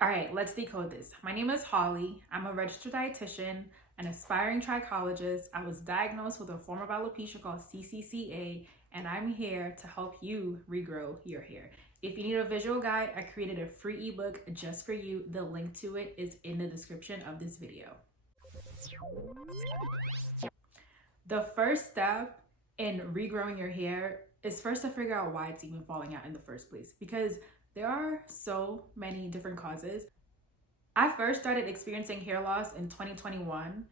All right, let's decode this. My name is Holly. I'm a registered dietitian, an aspiring trichologist. I was diagnosed with a form of alopecia called CCCA, and I'm here to help you regrow your hair. If you need a visual guide, I created a free ebook just for you. The link to it is in the description of this video. The first step in regrowing your hair is first to figure out why it's even falling out in the first place, because there are so many different causes. I first started experiencing hair loss in 2021,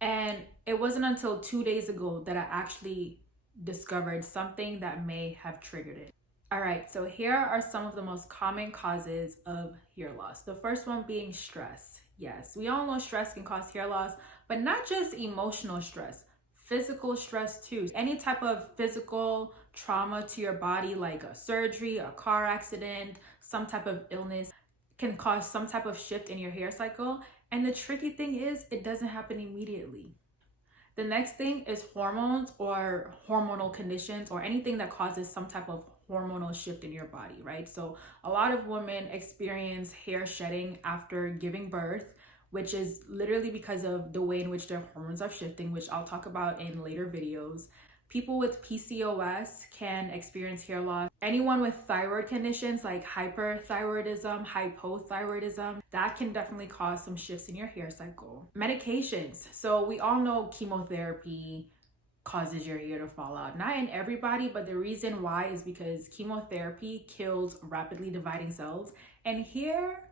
and it wasn't until 2 days ago that I actually discovered something that may have triggered it. All right, so here are some of the most common causes of hair loss. The first one being stress. Yes, we all know stress can cause hair loss, but not just emotional stress, physical stress too. Any type of physical trauma to your body, like a surgery, a car accident, some type of illness, can cause some type of shift in your hair cycle. And the tricky thing is, it doesn't happen immediately. The next thing is hormones or hormonal conditions or anything that causes some type of hormonal shift in your body, right? So a lot of women experience hair shedding after giving birth, which is literally because of the way in which their hormones are shifting, which I'll talk about in later videos. People with PCOS can experience hair loss. Anyone with thyroid conditions like hyperthyroidism, hypothyroidism, that can definitely cause some shifts in your hair cycle. Medications. So we all know chemotherapy causes your hair to fall out. Not in everybody, but the reason why is because chemotherapy kills rapidly dividing cells. And hair,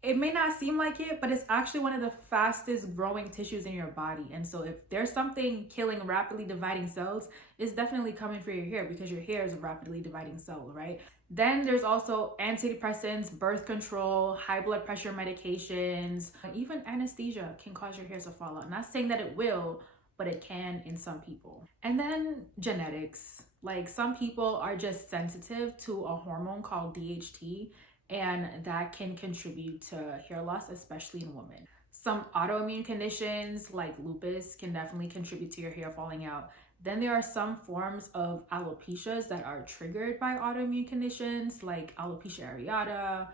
it may not seem like it, but it's actually one of the fastest growing tissues in your body. And so if there's something killing rapidly dividing cells, it's definitely coming for your hair because your hair is a rapidly dividing cell, right? Then there's also antidepressants, birth control, high blood pressure medications, even anesthesia can cause your hair to fall out. Not saying that it will, but it can in some people. And then genetics. Like some people are just sensitive to a hormone called DHT, and that can contribute to hair loss, especially in women. Some autoimmune conditions like lupus can definitely contribute to your hair falling out. Then there are some forms of alopecias that are triggered by autoimmune conditions like alopecia areata,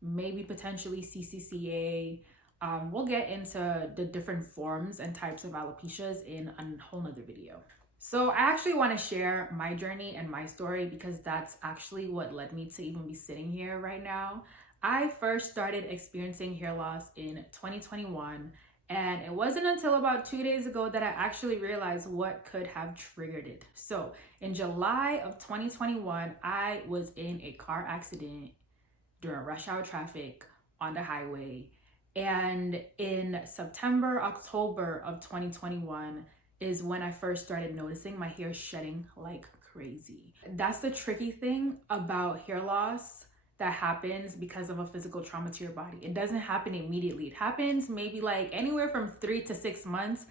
maybe potentially CCCA. We'll get into the different forms and types of alopecias in a whole nother video. So I actually want to share my journey and my story because that's actually what led me to even be sitting here right now. I first started experiencing hair loss in 2021, and it wasn't until about 2 days ago that I actually realized what could have triggered it. So in July of 2021, I was in a car accident during rush hour traffic on the highway. And in September, October of 2021, is when I first started noticing my hair shedding like crazy. That's the tricky thing about hair loss that happens because of a physical trauma to your body. It doesn't happen immediately. It happens maybe like anywhere from 3 to 6 months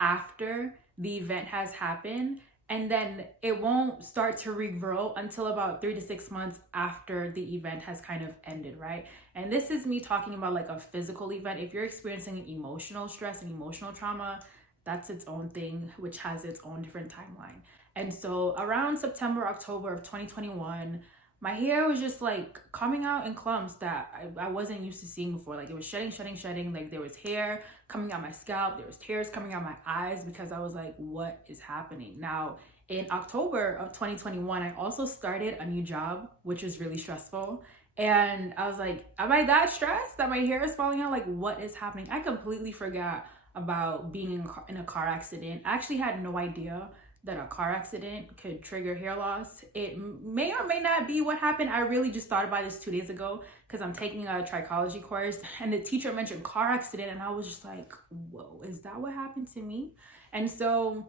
after the event has happened. And then it won't start to regrow until about 3 to 6 months after the event has kind of ended, right? And this is me talking about like a physical event. If you're experiencing emotional stress and emotional trauma, that's its own thing, which has its own different timeline. And so around September, October of 2021, my hair was just like coming out in clumps that I wasn't used to seeing before. Like it was shedding. Like there was hair coming out my scalp. There was hairs coming out my eyes because I was like, what is happening? Now, in October of 2021, I also started a new job, which was really stressful. And I was like, am I that stressed that my hair is falling out? Like, what is happening? I completely forgot about being in a car accident. I actually had no idea that a car accident could trigger hair loss. It may or may not be what happened. I really just thought about this 2 days ago because I'm taking a trichology course and the teacher mentioned car accident and I was just like, whoa, is that what happened to me? And so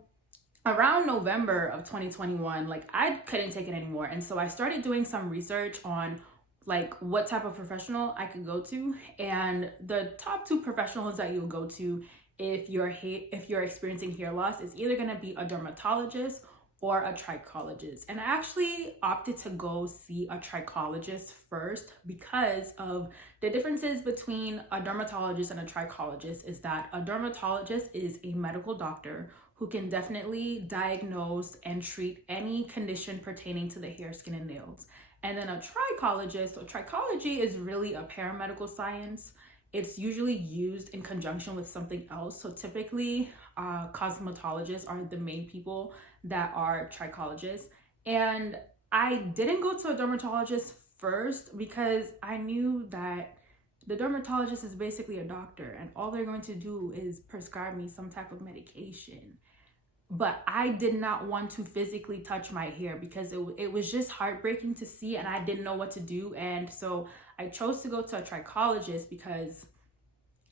around November of 2021, like I couldn't take it anymore. And so I started doing some research on like what type of professional I could go to. And the top 2 professionals that you'll go to if you're experiencing hair loss is either going to be a dermatologist or a trichologist. And I actually opted to go see a trichologist first because of the differences between a dermatologist and a trichologist is that a dermatologist is a medical doctor who can definitely diagnose and treat any condition pertaining to the hair, skin, and nails. and then a trichologist. So trichology is really a paramedical science. It's usually used in conjunction with something else. So typically cosmetologists are the main people that are trichologists. And I didn't go to a dermatologist first because I knew that the dermatologist is basically a doctor and all they're going to do is prescribe me some type of medication. But I did not want to physically touch my hair because it was just heartbreaking to see and I didn't know what to do. And so I chose to go to a trichologist because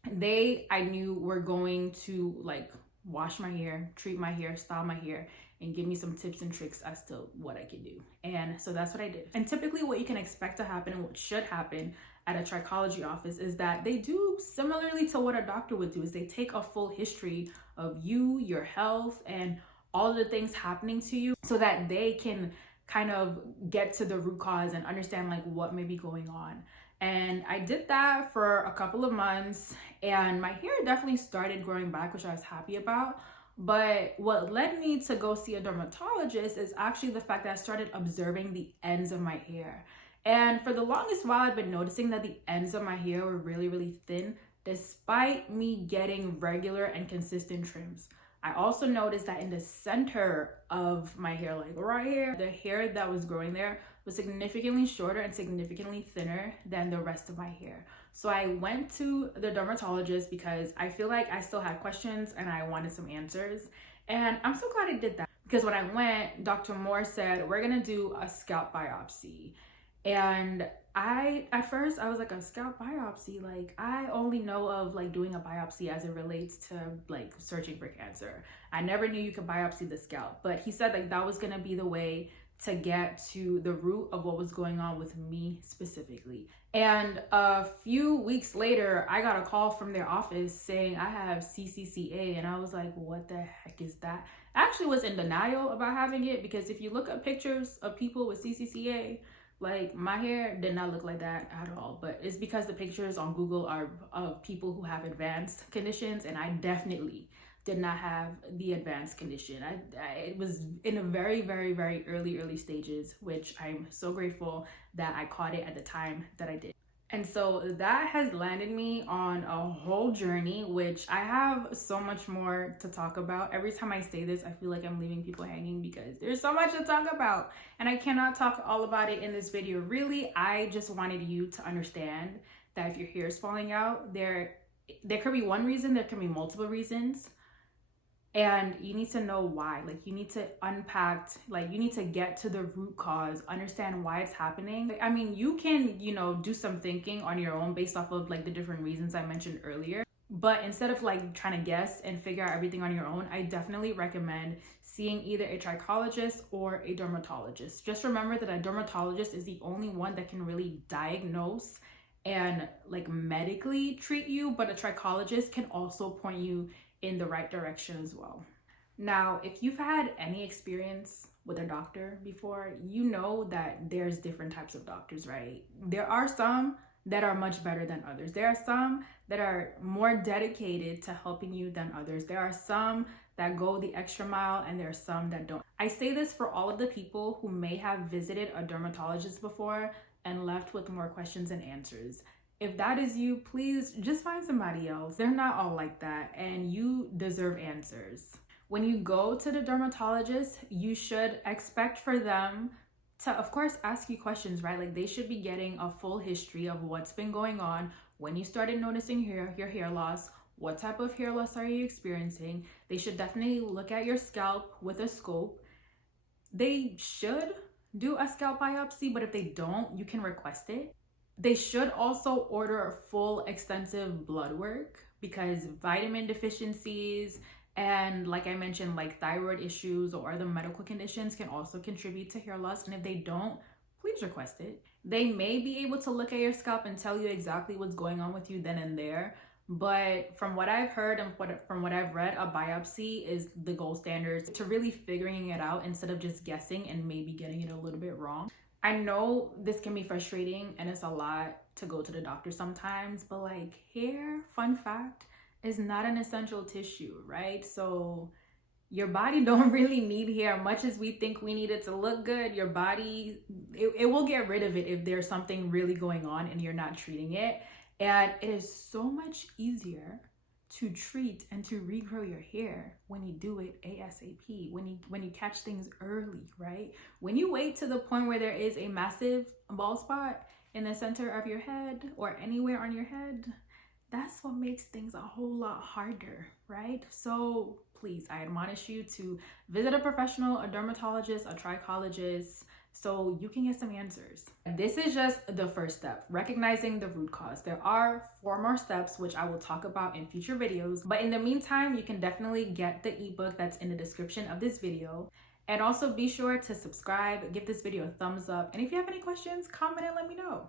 I knew were going to like wash my hair, treat my hair, style my hair, and give me some tips and tricks as to what I could do. And so that's what I did. And typically what you can expect to happen and what should happen at a trichology office is that they do similarly to what a doctor would do, is they take a full history of you, your health, and all the things happening to you so that they can kind of get to the root cause and understand like what may be going on. And I did that for a couple of months and my hair definitely started growing back, which I was happy about. But what led me to go see a dermatologist is actually the fact that I started observing the ends of my hair. And for the longest while, I've been noticing that the ends of my hair were really, really thin, despite me getting regular and consistent trims. I also noticed that in the center of my hair, like right here, the hair that was growing there was significantly shorter and significantly thinner than the rest of my hair. So I went to the dermatologist because I feel like I still had questions and I wanted some answers. And I'm so glad I did that because when I went, Dr. Moore said, we're gonna do a scalp biopsy. And at first I was like, a scalp biopsy? Like, I only know of like doing a biopsy as it relates to like searching for cancer. I never knew you could biopsy the scalp, but he said like that was gonna be the way to get to the root of what was going on with me specifically. And a few weeks later, I got a call from their office saying I have CCCA, and I was like, what the heck is that? I actually was in denial about having it because if you look at pictures of people with CCCA, like my hair did not look like that at all. But it's because the pictures on Google are of people who have advanced conditions, and I definitely did not have the advanced condition. It was in a very, very, very early stages, which I'm so grateful that I caught it at the time that I did. And so that has landed me on a whole journey, which I have so much more to talk about. Every time I say this, I feel like I'm leaving people hanging because there's so much to talk about and I cannot talk all about it in this video. Really, I just wanted you to understand that if your hair is falling out, there could be one reason, there can be multiple reasons. And you need to know why. Like, you need to unpack, like, you need to get to the root cause, understand why it's happening. I mean, you can, do some thinking on your own based off of like the different reasons I mentioned earlier. But instead of like trying to guess and figure out everything on your own, I definitely recommend seeing either a trichologist or a dermatologist. Just remember that a dermatologist is the only one that can really diagnose and like medically treat you, but a trichologist can also point you in the right direction as well. Now, if you've had any experience with a doctor before, you know that there's different types of doctors, right? There are some that are much better than others. There are some that are more dedicated to helping you than others. There are some that go the extra mile and there are some that don't. I say this for all of the people who may have visited a dermatologist before and left with more questions and answers. If that is you, please just find somebody else. They're not all like that and you deserve answers. When you go to the dermatologist, you should expect for them to, of course, ask you questions, right? Like, they should be getting a full history of what's been going on, when you started noticing your hair loss, what type of hair loss are you experiencing. They should definitely look at your scalp with a scope. They should do a scalp biopsy, but if they don't, you can request it. They should also order a full extensive blood work because vitamin deficiencies and, like I mentioned, like thyroid issues or other medical conditions can also contribute to hair loss. And if they don't, please request it. They may be able to look at your scalp and tell you exactly what's going on with you then and there. But from what I've heard and from what I've read, a biopsy is the gold standard to really figuring it out instead of just guessing and maybe getting it a little bit wrong. I know this can be frustrating and it's a lot to go to the doctor sometimes, but like hair, fun fact, is not an essential tissue, right? So Your body don't really need hair much as we think we need it to look good. Your body, it will get rid of it if there's something really going on and you're not treating it. And it is so much easier to treat and to regrow your hair when you do it ASAP, when you catch things early, right? When you wait to the point where there is a massive bald spot in the center of your head or anywhere on your head, that's what makes things a whole lot harder, right? So please, I admonish you to visit a professional, a dermatologist, a trichologist, so you can get some answers. This is just the first step, recognizing the root cause. There are 4 more steps, which I will talk about in future videos. But in the meantime, you can definitely get the ebook that's in the description of this video. And also be sure to subscribe, give this video a thumbs up. And if you have any questions, comment and let me know.